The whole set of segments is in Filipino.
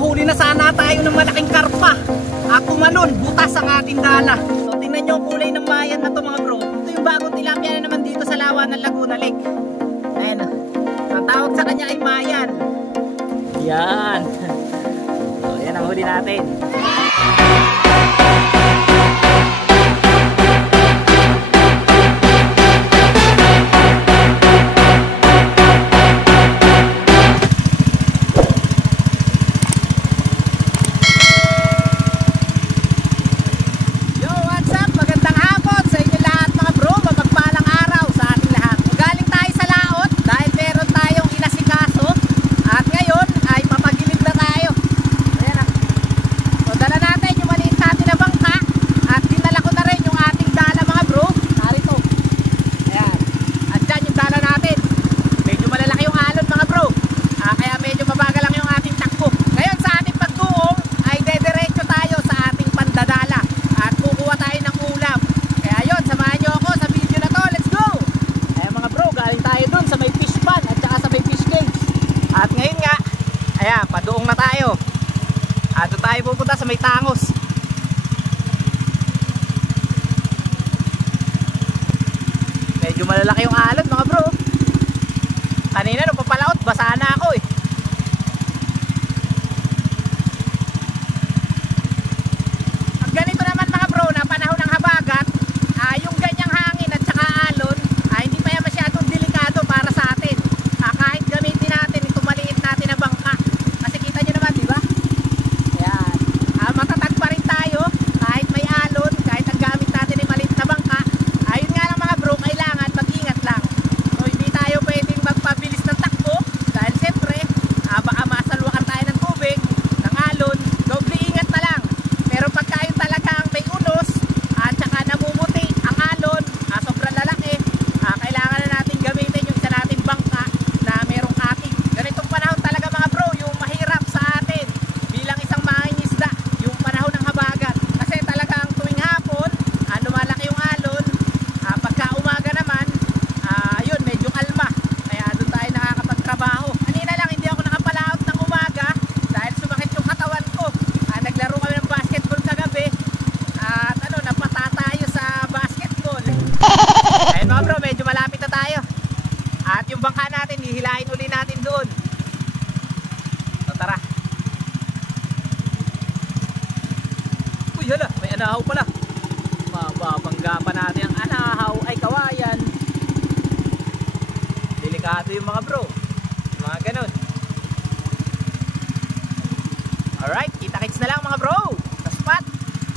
makahuli na sana tayo ng malaking karpa. Ako manon, butas ang ating dala. So tingnan nyo ang kulay ng mayan na to mga bro. Ito yung bagong tilapia na naman dito sa lawa ng Laguna Lake. Ayan, ang tawag sa kanya ay mayan. Yan. So yan ang huli natin. Padoong na tayo. Doon tayo pupunta sa may tangos. Medyo malalaki yung alon mga bro. Kanina nung papalaot, basa na ako eh. Pag ganito naman mga bro, na panahon ng habagat, yung ganyang hangin at saka alon, hindi pa yan masyadong delikado para sa atin. Kahit gamitin natin itong maliit natin na bangka. Matatag pa rin tayo kahit may alon, kahit ang gamit natin ay maliit na bangka. Ayun nga lang mga bro, kailangan mag-ingat lang. So hindi tayo pwedeng magpabilis ng takbo dahil siyempre baka masalwakan tayo ng tubig, ng alon. Doble ingat na lang. Pero pagka yun talagang may unos at saka namumuti ang alon, sobrang lalaki, kailangan na natin gamitin yung isa nating bangka na merong ating. Ganitong panahon talaga mga bro, yung mahirap sa atin bilang isang mangingisda. Kasi talagang tuwing hapon lumalaki yung alon, pagka umaga naman yun medyo kalma, kaya doon tayo nakakapagtrabaho. Kanina lang hindi ako nakapalaot ng umaga dahil sumakit yung katawan ko. Naglaro kami ng basketball kagabi at napata tayo sa basketball. Ayun mga bro, medyo malapit na tayo at yung bangka natin hihilahin uli natin doon. So tara. Hala, may anahaw pala. Mababangga pa natin ang anahaw ay kawayan. Delikado yung mga bro. Mga ganun. Alright, kita-kits na lang mga bro. Sa spot.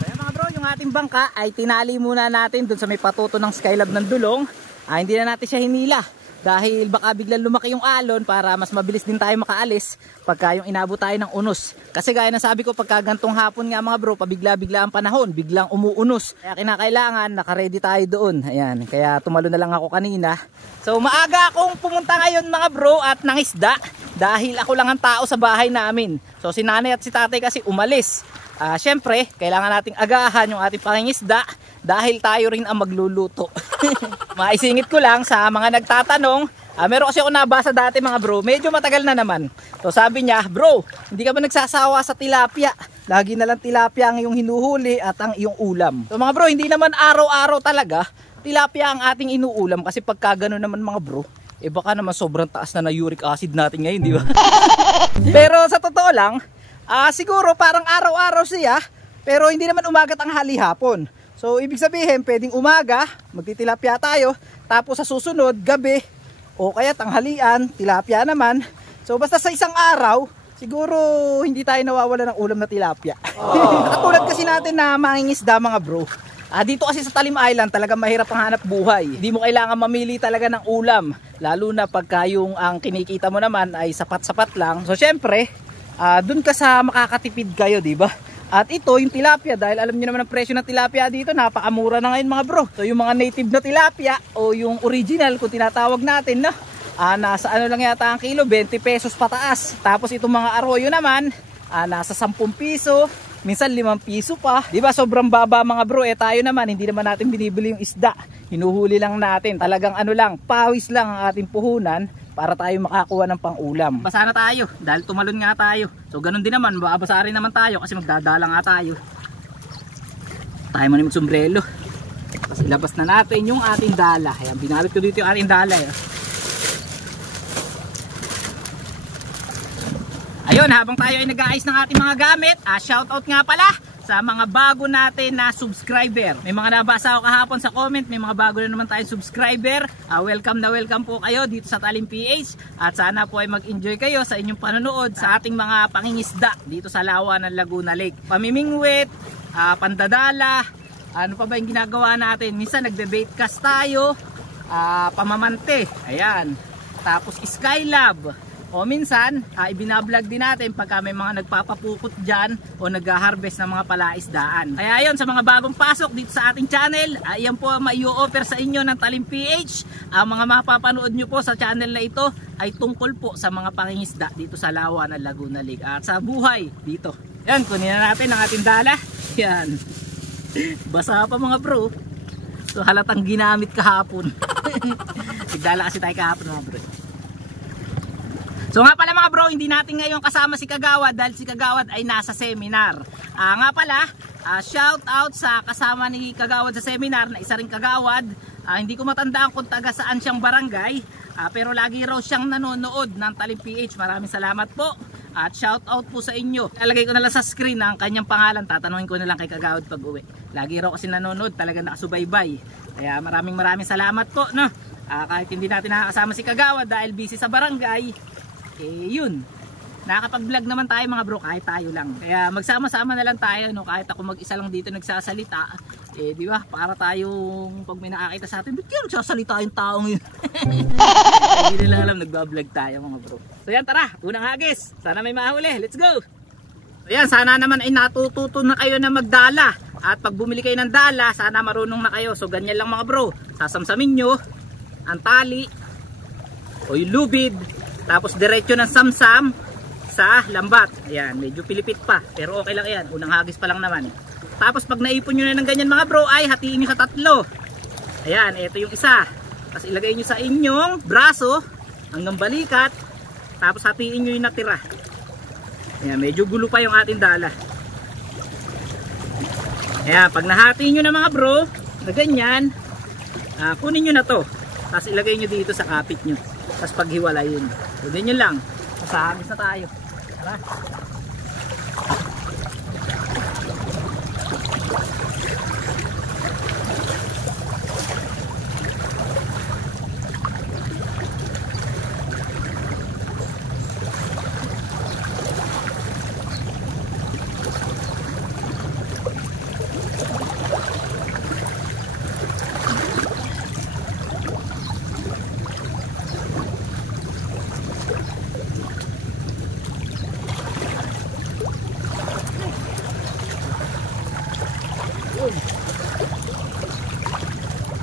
Kaya mga bro, yung ating bangka ay tinali muna natin dun sa may patuto ng Skylab ng Dulong. Hindi na natin siya hinila. Dahil baka biglang lumaki yung alon para mas mabilis din tayo makaalis pagka yung inabot tayo ng unos. Kasi gaya na sabi ko, pagka gantong hapon nga mga bro, pabigla-bigla ang panahon, biglang umuunos. Kaya kinakailangan, naka-ready tayo doon. Ayan, kaya tumalo na lang ako kanina. So maaga akong pumunta ngayon mga bro at nangisda dahil ako lang ang tao sa bahay namin. So si nanay at si tatay kasi umalis. Syempre, kailangan nating agahan yung ating pangingisda dahil tayo rin ang magluluto. Maisingit ko lang sa mga nagtatanong, meron kasi ako nabasa dati mga bro, medyo matagal na naman. So sabi niya, bro, hindi ka ba nagsasawa sa tilapia? Lagi na lang tilapia ang iyong hinuhuli at ang iyong ulam. So mga bro, hindi naman araw-araw talaga tilapia ang ating inuulam kasi pagka gano'n naman mga bro, baka naman sobrang taas na uric acid natin ngayon, di ba? Pero sa totoo lang, siguro parang araw-araw siya, pero hindi naman umaga tanghali hapon. So ibig sabihin pwedeng umaga magtitilapia tayo, tapos sa susunod gabi o kaya tanghalian tilapia naman. So basta sa isang araw siguro hindi tayo nawawala ng ulam na tilapia. Katulad kasi natin na mangingisda mga bro, dito kasi sa Talim Island talagang mahirap ang hanap buhay. Hindi mo kailangan mamili talaga ng ulam, lalo na pagka yung ang kinikita mo naman ay sapat-sapat lang. So syempre dun ka sa makakatipid kayo, di ba? At ito yung tilapia, dahil alam niyo naman ang presyo ng tilapia dito, napakamura na ngayon mga bro. So yung mga native na tilapia o yung original kung tinatawag natin, no? Nasa ano lang yata ang kilo, 20 pesos pataas. Tapos itong mga arroyo naman, nasa 10 piso, minsan 5 piso pa. Diba sobrang baba mga bro, tayo naman, hindi naman natin binibili yung isda. Hinuhuli lang natin, talagang ano lang, pawis lang ang ating puhunan para tayo makakuha ng pang-ulam. Basa na tayo dahil tumalon nga tayo. So ganun din naman, babasa rin naman tayo kasi magdadala nga tayo. Tayo man yung magsombrelo. Tapos ilabas na natin yung ating dala. Ayan, binalot ko dito yung ating dala. Ayun, habang tayo ay nag-aayos ng ating mga gamit, shoutout nga pala sa mga bago natin na subscriber. May mga nabasa ako kahapon sa comment, may mga bago na naman tayong subscriber. Welcome na welcome po kayo dito sa Talim PH at sana po ay mag-enjoy kayo sa inyong panonood sa ating mga pangingisda dito sa lawa ng Laguna Lake. Pamimingwit, pandadala, ano pa ba yung ginagawa natin? Minsan nagbe-bait cast tayo, pamamante, ayan. Tapos skylab. O minsan, ibinablog din natin pagka may mga nagpapapukot dyan o nag-harvest ng mga palaisdaan. Kaya yun, sa mga bagong pasok dito sa ating channel, yan po mai-offer sa inyo ng Talim PH. Ang mga mapapanood nyo po sa channel na ito ay tungkol po sa mga pangingisda dito sa lawa ng Laguna Lake at sa buhay dito. Yan, kunin na natin ang ating dala. Yan. Basa pa mga bro. So halatang ginamit kahapon. Nagdala kasi tayo kahapon mga bro. So nga pala mga bro, hindi natin ngayon kasama si Kagawad dahil si Kagawad ay nasa seminar. Nga pala, shout out sa kasama ni Kagawad sa seminar na isa ring Kagawad. Hindi ko matandaan kung taga saan siyang barangay, pero lagi raw siyang nanonood ng Talim PH. Maraming salamat po at shout out po sa inyo. Lalagay ko na lang sa screen ang kanyang pangalan, tatanungin ko na lang kay Kagawad pag uwi. Lagi raw kasi nanonood, talaga nakasubaybay. Kaya maraming salamat po, no? Kahit hindi natin nakakasama si Kagawad dahil busy sa barangay, yun, nakakapag-vlog naman tayo mga bro, kahit tayo lang. Kaya magsama-sama na lang tayo, no? Kahit ako mag-isa lang dito nagsasalita, di ba? Para tayong pag may nakakita sa atin, ba't kaya nagsasalita yung taong yun? Hindi nila alam, nagbablog tayo mga bro. So yan, tara, unang hagis. Sana may mahuli, let's go! So yan, sana naman ay natututo na kayo na magdala. At pag bumili kayo ng dala, sana marunong na kayo. So ganyan lang mga bro, sasamsamin nyo ang tali o yung lubid, tapos diretso ng samsam sa lambat. Ayan, medyo pilipit pa, pero okay lang yan, unang hagis pa lang naman. Tapos pag naipon nyo na ng ganyan mga bro, ay hatiin nyo sa tatlo. Ayan, ito yung isa. Tapos ilagay nyo sa inyong braso hanggang balikat, tapos hatiin nyo yung natira. Ayan, medyo gulo pa yung ating dala. Ayan, pag nahati nyo na mga bro na ganyan, kunin nyo na to, tapos ilagay nyo dito sa kapit nyo, tapos paghiwalayin. So ganyan lang, masahagis na tayo. Tara.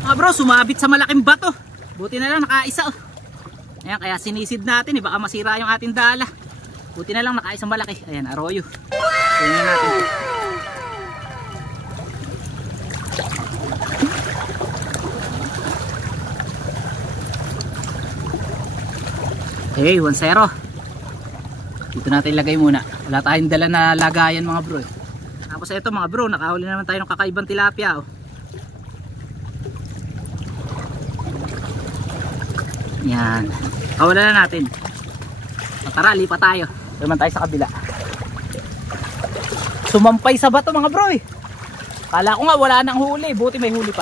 Mga bro, sumabit sa malaking bato. Buti na lang nakaisa. Ayan, kaya sinisid natin, baka masira yung ating dala. Buti na lang nakaisang malaki. Ayan, arroyo. Tingnan natin. Hey, 1-0. Dito natin ilagay muna. Wala tayong dala na lagayan mga bro. Tapos ito mga bro, nakahuli naman tayo ng kakaibang tilapia. Yan. Kawalan na natin. Tara, lipat tayo. Naman tayo sa kabila. Sumampay sa bato mga bro. Kala ko nga wala nang huli. Buti may huli pa.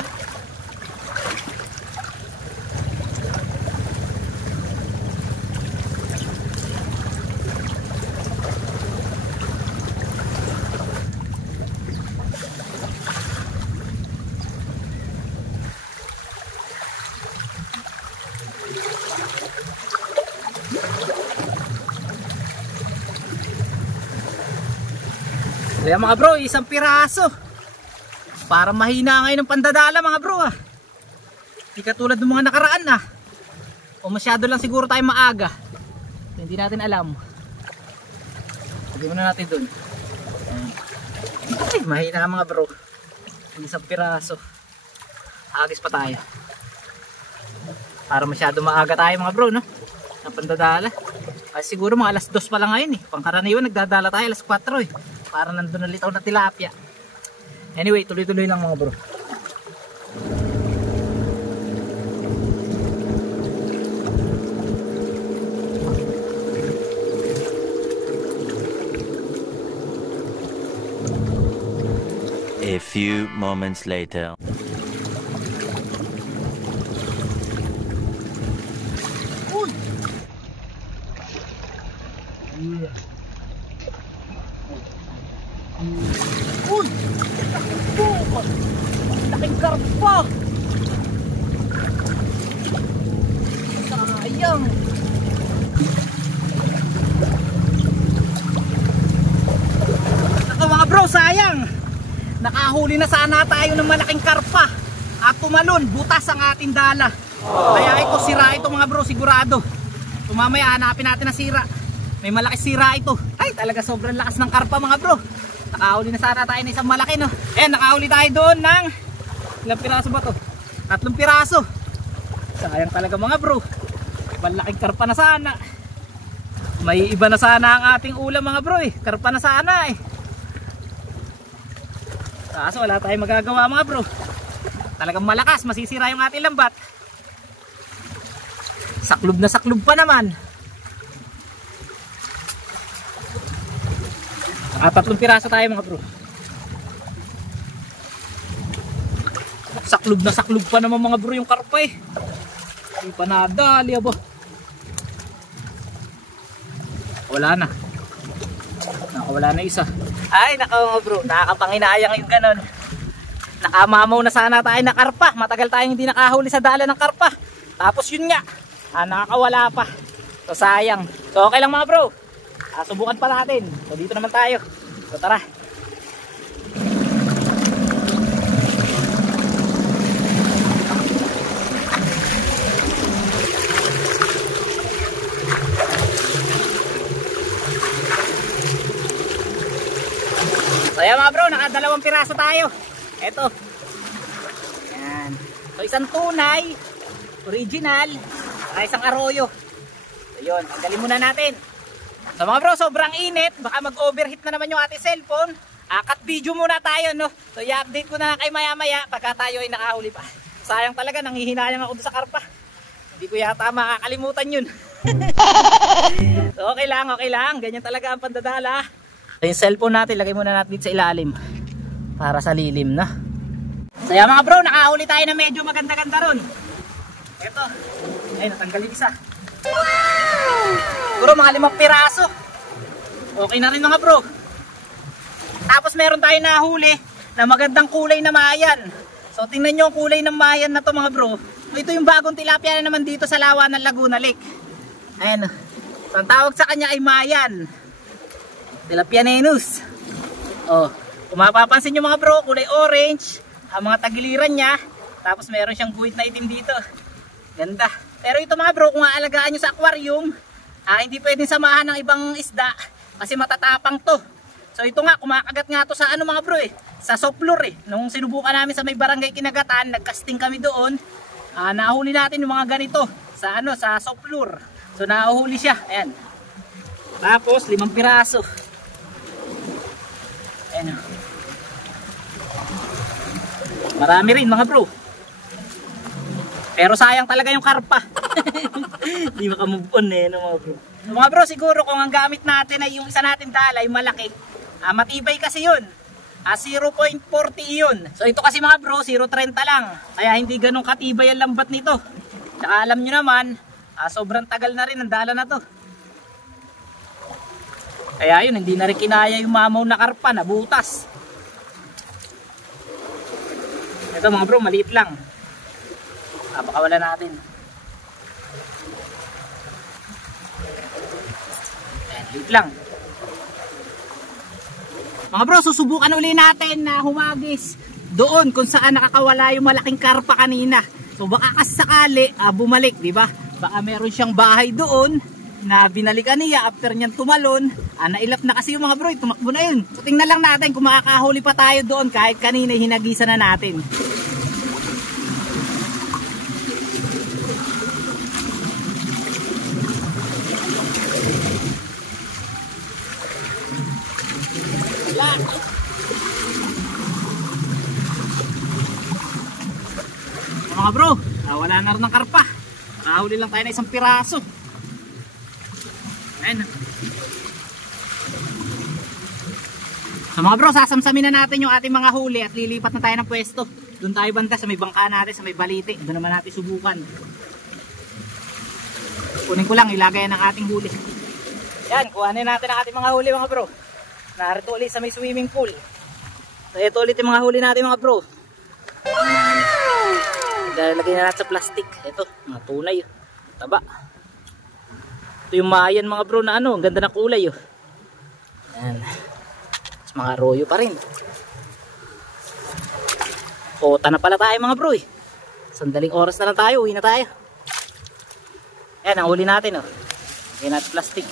Kaya mga bro, isang piraso. Para mahina ngayon ng pandadala mga bro. Hindi katulad ng mga nakaraan o masyado lang siguro tayo maaga. Hindi natin alam. Hindi muna natin dun. Ay, mahina mga bro. Isang piraso. Agis pa tayo. Para masyado maaga tayo mga bro, no? na pandadala. Kasi siguro mga alas 2 pa lang ngayon eh. Pangkaraniwan nagdadala tayo alas 4 eh. Para nandun na litaw na tilapia. Anyway, tuloy-tuloy lang mga bro. A few moments later. Uy! Uy! Laking karpa! Sayang! Ako mga bro, sayang! Nakahuli na sana tayo ng malaking karpa at tumalon, butas ang ating dala. Kaya ito, sira ito mga bro, sigurado. Mamaya hanapin natin na sira. May malaki sira ito. Ay, talaga sobrang lakas ng karpa mga bro. Nakahuli na sana tayo ng isang malaki, no? Eh, nakahuli tayo doon ng ilang piraso ba to? 3 piraso. Sayang talaga mga bro. Malaking karpa na sana. May iba na sana ang ating ulam mga bro eh. Karpa na sana eh. Kaso wala tayong magagawa mga bro. Talagang malakas, masisira yung ating lambat. Saklob na saklob pa naman. At 3 piraso tayo mga bro. Saklob na saklob pa naman mga bro yung karpa eh. Hindi pa nadali abo. Wala na. Nakawala na isa. Ay naka mga bro, nakakapanginayang yung ganon. Nakamamaw na sana tayo na karpa. Matagal tayong hindi nakahuli sa dala ng karpa. Tapos yun nga, nakakawala pa. So sayang. So okay lang mga bro, subukan pa natin. So dito naman tayo. So tara. So ayan mga bro, naka2 piraso tayo. Eto. Ayan. So isang tunay, original, isang arroyo. So yun, tanggalin muna natin. So mga bro, sobrang init. Baka mag-overheat na naman yung ating cellphone. Cut video muna tayo, no? So i-update ko na lang kayo maya-maya pagka tayo ay nakahuli pa. Sayang talaga, nanghihinayang ako doon sa karpa. Hindi ko yata makakalimutan yun. So okay lang. Ganyan talaga ang pandadala. So yung cellphone natin, lagay muna natin dito sa ilalim. Para sa lilim na. So yan mga bro, nakahuli tayo na medyo maganda-ganda ron. Ito. Ay, natanggal yung isa. Wow! Siguro mga 5 piraso. Okay na rin mga bro. Tapos meron tayo nahuli na magandang kulay na mayan. So tingnan nyo ang kulay ng mayan na to mga bro. Ito yung bagong tilapia na naman dito sa lawa ng Laguna Lake. Ayan. So ang tawag sa kanya ay mayan. Tilapia nenus. Oh, kung mapapansin nyo mga bro, kulay orange ang mga tagiliran niya. Tapos meron siyang guhit na itim dito. Ganda. Pero ito mga bro, kung aalagaan nyo sa aquarium, hindi pwedeng samahan ng ibang isda kasi matatapang to. So ito nga, kumakagat nga to sa ano mga bro sa soplur Nung sinubukan namin sa may barangay Kinagatan, nagcasting kami doon. Nahuli natin yung mga ganito sa sa soplur. So nahuli siya. Ayan. Tapos 5 piraso. Ayan. Marami rin mga bro. Pero sayang talaga yung karpa. Hindi makamove on no, mga bro. So, mga bro, siguro kung ang gamit natin ay yung isa natin dala ay malaki. Matibay kasi yun. 0.40 yun. So ito kasi mga bro, 0.30 lang. Kaya hindi ganun katibay ang lambat nito. Tsaka alam nyo naman, sobrang tagal na rin ang dala na to. Kaya yun, hindi na rin kinaya yung mamaw na karpa na butas. Ito mga bro, maliit lang. Pakawala natin. Ayan, liit lang. Mga bro, susubukan uli natin na humagis doon kung saan nakakawala yung malaking karpa kanina. So baka kasakali bumalik, di ba? Baka meron siyang bahay doon na binalikan niya after niyan tumalon. Nailap na kasi yung mga bro, tumakbo na yun. So tingnan lang natin kung makakahuli pa tayo doon kahit kanina hinagisan na natin. mga bro, wala na rin ng karpa. Nakahuli lang tayo na isang piraso. Ayan. So mga bro, sasamsamin na natin yung ating mga huli at lilipat na tayo ng pwesto. Doon tayo banda sa may bangka natin, sa may balite. Doon naman natin subukan. Kunin ko lang, ilagay ng ating huli. Yan, kuhanin natin ang ating mga huli mga bro. Narito ulit sa may swimming pool. So ito ulit yung mga huli natin mga bro. Lagay na natin sa plastic. Ito, mga tunay. Taba. Ito yung mayan mga bro na ano, ang ganda ng kulay. Yan. Mga royo pa rin. Kota na pala tayo mga bro. Sandaling oras na lang tayo, uwi na tayo. Ayan, ang huli natin. Lagyan natin plastic.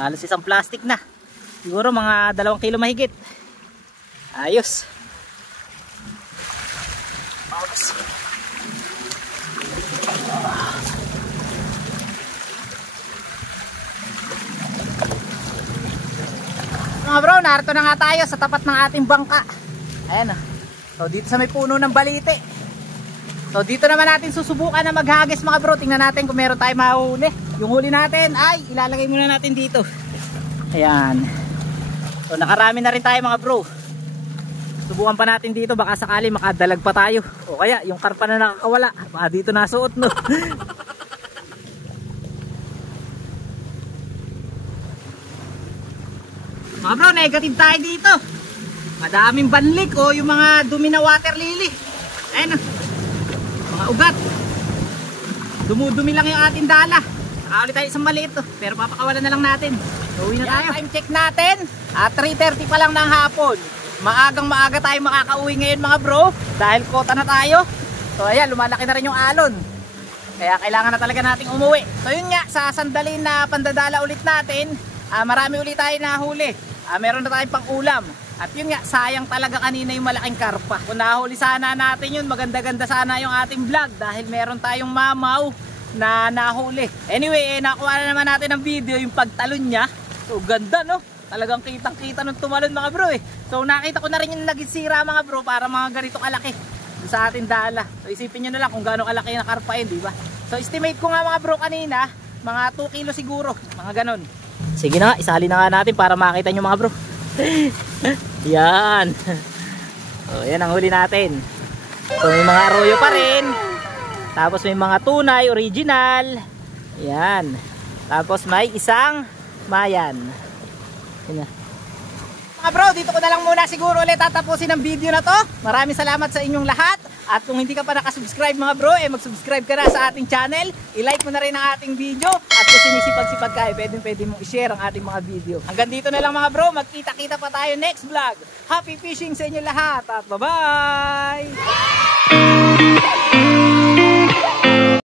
Halos isang plastic na. Siguro mga 2 kilo mahigit. Ayos. Mga bro, narito na nga tayo sa tapat ng ating bangka. Ayan. So dito sa may puno ng balite. So dito naman natin susubukan na maghagis mga bro. Tingnan natin kung meron tayong mahuli. Yung huli natin ay ilalagay muna natin dito. Ayan. So nakarami na rin tayo mga bro. Subukan pa natin dito, baka sakali makadalag pa tayo. O kaya yung karpa na nakakawala, baka dito nasuot no. Mga bro, negative tayo dito. Madaming banlik o yung mga dumi na water lily. Ayan, mga ugat. Dumudumi lang yung ating dala. Nakaulit tayo isang maliit to, pero papakawalan na lang natin. So, uwi na tayo. Time check natin, 3:30 pa lang ng hapon. Maagang maaga tayo makakauwi ngayon mga bro, dahil kota na tayo. So ayan, lumalaki na rin yung alon. Kaya kailangan na talaga nating umuwi. So yun nga, sa sandali na pandadala ulit natin, marami ulit tayo na huli. Meron na tayong pang ulam. At yun nga, sayang talaga kanina yung malaking karpa. Kung nahuli sana natin yun, maganda-ganda sana yung ating vlog dahil meron tayong mamaw na nahuli. Anyway, nakuha na naman natin ng video yung pagtalon niya. So ganda no? Talagang kitang-kita nung tumalon mga bro eh. So nakita ko na rin yung nagisira mga bro para mga ganito kalaki sa ating dala. So isipin nyo na lang kung gaano kalaki na karpa yun, di ba? So estimate ko nga mga bro kanina, mga 2 kilo siguro, mga ganon. Sige na, isali na nga natin para makita nyo mga bro. Yan. So yan ang huli natin. So may mga arroyo pa rin. Tapos may mga tunay, original. Yan. Tapos may isang mayan. Mga bro, dito ko na lang muna siguro ulit tatapusin ang video na to. Maraming salamat sa inyong lahat. At kung hindi ka pa nakasubscribe mga bro, mag-subscribe ka na sa ating channel. I-like mo na rin ang ating video. At kung sinisipag-sipag ka, pwede mong i-share ang ating mga video. Hanggang dito na lang mga bro, magkita-kita pa tayo next vlog. Happy fishing sa inyo lahat at bye-bye!